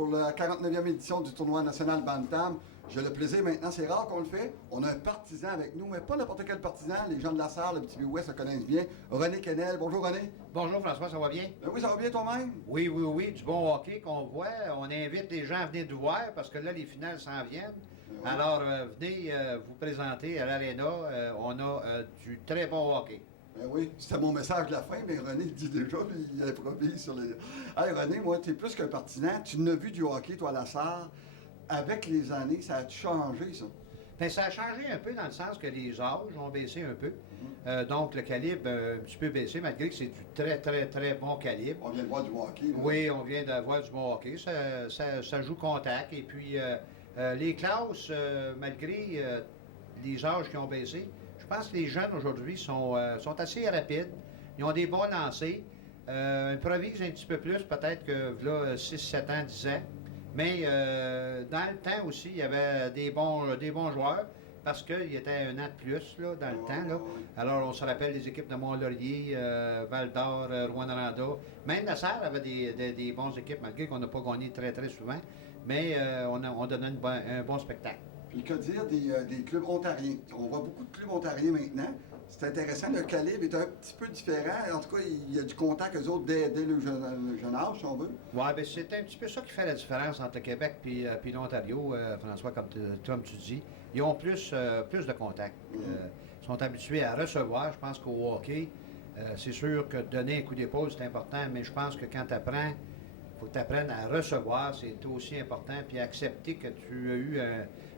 pour la 49e édition du tournoi national Bantam. J'ai le plaisir maintenant, c'est rare qu'on le fait. On a un partisan avec nous, mais pas n'importe quel partisan. Les gens de la salle, le petit Ouest se connaissent bien. René Quesnel. Bonjour René. Bonjour François, ça va bien? Oui, ça va bien toi-même? Oui, du bon hockey qu'on voit. On invite les gens à venir nous voir parce que là, les finales s'en viennent. Oui. Alors, venez vous présenter à l'Arena. On a du très bon hockey. Ben oui, c'était mon message de la fin, mais René le dit déjà, lui, il improvise sur les... Hey René, moi, t'es plus qu'un partisan. Tu n'as vu du hockey, toi, à la salle. Avec les années, ça a changé, ça? Bien, ça a changé un peu dans le sens que les âges ont baissé un peu. Donc, le calibre a un petit peu baissé, malgré que c'est du très bon calibre. On vient de voir du hockey, là. Oui, on vient de voir du bon hockey. Ça joue contact. Et puis, les classes, malgré les âges qui ont baissé, je pense que les jeunes aujourd'hui sont assez rapides. Ils ont des bons lancers. Improvisent un petit peu plus, peut-être que là, 6, 7 ans, 10 ans. Mais dans le temps aussi, il y avait des bons joueurs parce qu'il y était un an de plus là, dans le temps. Là. Alors, on se rappelle des équipes de Mont-Laurier, Val-d'Or, Rouyn-Noranda. Même la Salle avait des bonnes équipes, malgré qu'on n'a pas gagné très souvent. Mais on donnait un bon spectacle. Puis que dire des clubs ontariens? On voit beaucoup de clubs ontariens maintenant. C'est intéressant, le calibre est un petit peu différent. En tout cas, il y a du contact eux autres dès le jeune âge, si on veut. Oui, bien c'est un petit peu ça qui fait la différence entre le Québec et l'Ontario, François, comme tu dis. Ils ont plus de contact. Ils sont habitués à recevoir. Je pense qu'au hockey, c'est sûr que donner un coup d'épaule, c'est important, mais je pense que quand tu apprends, il faut que tu apprennes à recevoir, c'est aussi important, puis accepter que tu as eu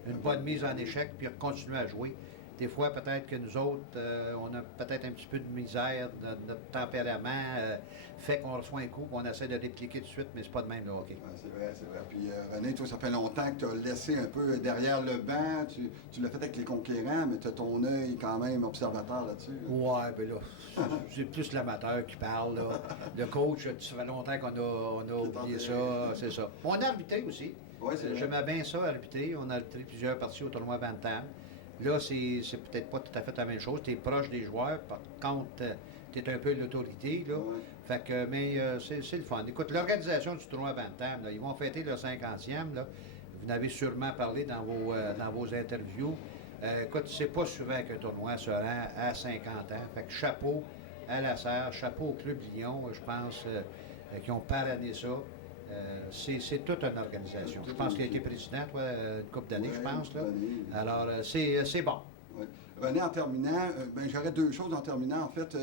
une bonne mise en échec, puis continuer à jouer. Des fois, peut-être que nous autres, on a peut-être un petit peu de misère, notre tempérament fait qu'on reçoit un coup, on essaie de répliquer tout de suite, mais c'est pas de même le hockey. Ouais, c'est vrai. Puis René, toi, ça fait longtemps que tu as laissé un peu derrière le banc, tu l'as fait avec les conquérants, mais tu as ton œil quand même observateur là-dessus. Là. Ouais, bien là, c'est plus l'amateur qui parle, là. Le coach, ça fait longtemps qu'on a oublié ça, c'est ça. On a arbitré aussi. Oui, c'est vrai. J'aimais bien ça, arbitrer. On a arbitré plusieurs parties au tournoi Bantam. Là, c'est peut-être pas tout à fait la même chose. Tu es proche des joueurs, par contre, tu es un peu l'autorité. Là. Ouais. Fait que, mais c'est le fun. Écoute, l'organisation du tournoi Bantam, là, ils vont fêter leur 50e. Là. Vous en avez sûrement parlé dans vos interviews. Écoute, c'est pas souvent qu'un tournoi se rend à 50 ans. Fait que chapeau à la Serre, chapeau au Club Lyon, je pense, qui ont parrainé ça. C'est toute une organisation. Je pense qu'il a été président, toi, une couple d'années, je pense. Là. Alors, c'est bon. Ouais. René, en terminant, j'aurais deux choses en terminant. En fait,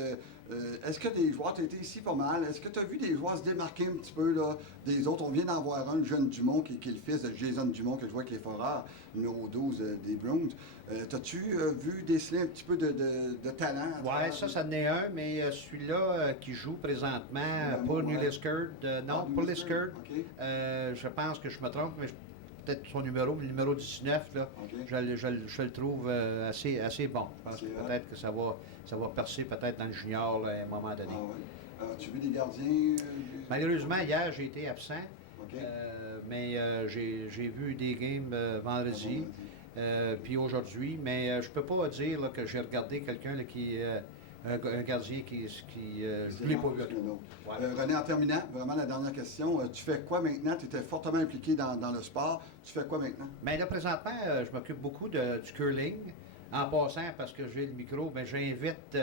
est-ce que des joueurs, tu as été ici pas mal, est-ce que tu as vu des joueurs se démarquer un petit peu là, des autres? On vient d'en voir un, le jeune Dumont, qui est le fils de Jason Dumont, que je vois avec les Foreurs, numéro 12 des Browns. T'as-tu vu déceler un petit peu de talent? Oui, ça en est un, mais celui-là qui joue présentement pour New Liskeard, non, pour Liskeard, okay. Je pense que je me trompe, mais peut-être son numéro, le numéro 19, là, okay. je le trouve assez bon. Je pense que peut-être que ça va percer peut-être dans le junior là, à un moment donné. Ah ouais. As-tu vu des gardiens? Malheureusement, hier, j'ai été absent, okay. mais j'ai vu des games vendredi, puis aujourd'hui, mais je peux pas dire là, que j'ai regardé quelqu'un qui... un gardien qui je ne l'ai pas vu. René, en terminant, vraiment la dernière question, tu fais quoi maintenant? Tu étais fortement impliqué dans le sport. Tu fais quoi maintenant? Bien là, présentement, je m'occupe beaucoup du curling. En passant, parce que j'ai le micro, j'invite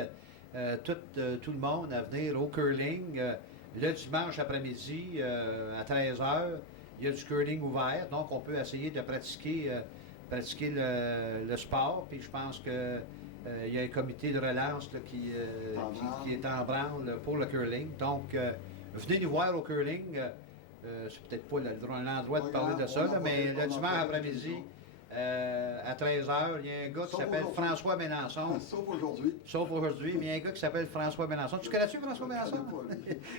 tout le monde à venir au curling. Le dimanche après-midi, à 13h, il y a du curling ouvert. Donc, on peut essayer de pratiquer le sport. Puis je pense que il y a un comité de relance là, qui est en branle pour le curling. Donc, venez nous voir au curling. C'est peut-être pas l'endroit de parler de ça, là, mais le dimanche après-midi, à 13h, il y a un gars qui s'appelle François Mélenchon. Sauf aujourd'hui. Sauf aujourd'hui, mais il y a un gars qui s'appelle François Mélenchon. Tu connais-tu François Mélenchon?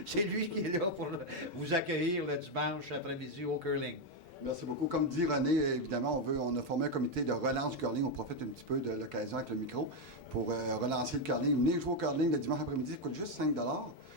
C'est lui qui est là pour vous accueillir le dimanche après-midi au curling. Merci beaucoup. Comme dit René, évidemment, on a formé un comité de relance du curling. On profite un petit peu de l'occasion avec le micro pour relancer le curling. Venez jouer au curling le dimanche après-midi, ça coûte juste 5 $.